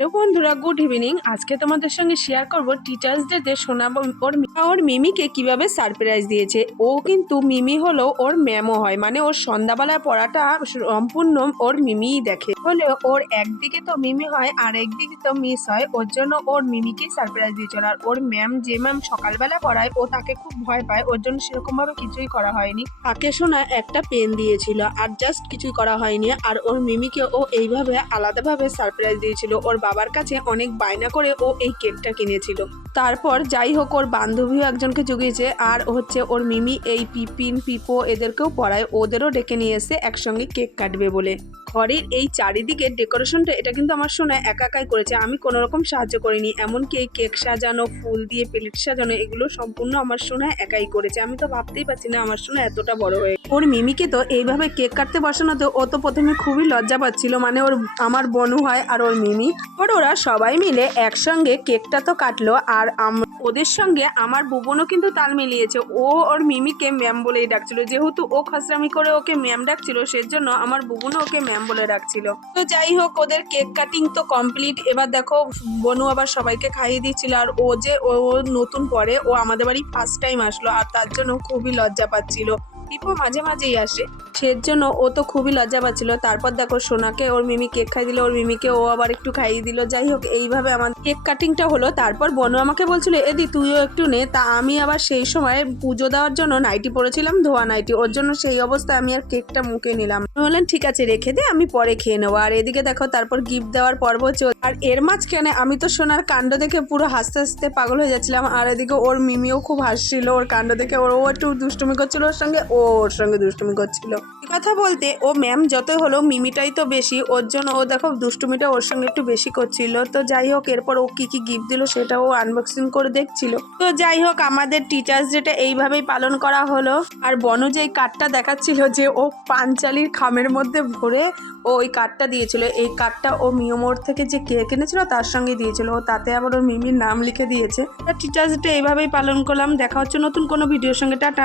Hello বন্ধুরা, good evening. আজকে তোমাদের সঙ্গে শেয়ার করব টিচার্স ডেতে সোনা ওর মিমিকে কিভাবে সারপ্রাইজ দিয়েছে। ও কিন্তু মিমি হলো ওর ম্যামও হয়, মানে ওর সন্ধ্যাবেলায় পড়াটা সম্পূর্ণ ওর মিমিই দেখে। হলে ওর একদিকে তো মিমি হয় আর একদিকে তো মিস হয়, ওর জন্য ওর মিমিকেই সারপ্রাইজ দিয়েছিল। আর ওর ম্যাম, যে ম্যাম সকালবেলা পড়ায়, ও তাকে খুব ভয় পায়, ওর জন্য সেরকম ভাবে কিছুই করা হয়নি। তাকে শোনা একটা পেন দিয়েছিল আর জাস্ট কিছুই করা হয়নি। আর ওর মিমিকে ও এইভাবে আলাদাভাবে সারপ্রাইজ দিয়েছিল। ওর বাবার কাছে অনেক বায়না করে ও এই কেকটা কিনেছিল। তারপর যাই হোক, ওর বান্ধবীও একজনকে জুগিয়েছে, আর হচ্ছে ওর মিমি এই পিপিন পিপো এদেরকেও পড়ায়, ওদেরও ডেকে নিয়ে এসে একসঙ্গে কেক কাটবে বলে। ঘরের এই চারিদিকে ডেকোরেশনটা এটা কিন্তু আমার সোনা একাই করেছে, আমি কোনো রকম সাহায্য করিনি। এমনকি এই কেক সাজানো, ফুল দিয়ে প্লেট সাজানো, এগুলো সম্পূর্ণ আমার সোনা একাই করেছে। আমি তো ভাবতেই পারছি না আমার সোনা এতটা বড় হয়ে। ওর মিমিকে তো এইভাবে কেক কাটতে বসানোতে ও তো প্রথমে খুবই লজ্জা পাচ্ছিল, মানে ওর আমার বনু হয় আর ওর মিমি। ওরা সবাই মিলে একসঙ্গে কেকটা তো কাটলো, আর ওদের সঙ্গে আমার বুবনও কিন্তু তাল মিলিয়েছে। ও ওর মিমিকে ম্যাম বলেই ডাকছিল, যেহেতু ও খসরামি করে ওকে ম্যাম ডাকছিল, সেজন্য আমার বুবনও ওকে ম্যাম বলে ডাকছিল। তো যাই হোক, ওদের কেক কাটিং তো কমপ্লিট। এবার দেখো, বনু আবার সবাইকে খাইয়ে দিচ্ছিল। আর ও নতুন পরে, ও আমাদের বাড়ি ফার্স্ট টাইম আসলো, আর তার জন্য খুবই লজ্জা পাচ্ছিল। দীপও মাঝে মাঝেই আসে, সেজন্য ও তো খুবই লজ্জা পাচ্ছিল। তারপর দেখো, সোনাকে ওর মিমি কেক খাই দিল, ওর মিমিকে ও আবার একটু খাইয়ে দিল। যাই হোক, এইভাবে আমার কেক কাটিংটা হলো। তারপর বনু আমাকে বলছিল, এদি তুইও একটু নে। তা আমি আবার সেই সময় পুজো দেওয়ার জন্য নাইটি পরেছিলাম, ধোয়া নাইটি, ওর জন্য সেই অবস্থায় আমি আর কেকটা মুখে নিলাম। বললেন ঠিক আছে রেখে দে, আমি পরে খেয়ে নেবো। আর এদিকে দেখো, তারপর গিফট দেওয়ার পর্ব চল। আর এর মাঝখানে আমি তো সোনার কাণ্ড দেখে পুরো হাসতে হাসতে পাগল হয়ে যাচ্ছিলাম। আর এদিকে ওর মিমিও খুব হাসছিল ওর কাণ্ড দেখে। ও একটু দুষ্টুমি করছিল ওর সঙ্গে, ওর সঙ্গে দুষ্টুমি করছিল। কথা বলতে ও ম্যাম যতই হলো, মিমিটাই তো বেশি, ওর জন্য ও দেখো দুষ্টুমিটা ওর সঙ্গে একটু বেশি করছিল। তো যাই হোক, এরপর ও কি কি গিফট দিল সেটাও আনবক্সিং করে দেখছিল। তো যাই হোক, আমাদের টিচার্স ডেটা এইভাবেই পালন করা হলো। আর বনু যেই কার্ডটা দেখাচ্ছিল যে ও পাঞ্চালির খামের মধ্যে ভরে ও ওই কার্ডটা দিয়েছিল, এই কার্ডটা ও মিওমোর থেকে যে কেক এনেছিল তার সঙ্গে দিয়েছিল। ও তাতে আবার ওর মিমির নাম লিখে দিয়েছে। টিচার্স ডে এইভাবেই পালন করলাম। দেখা হচ্ছে নতুন কোনো ভিডিওর সঙ্গে। টাটা।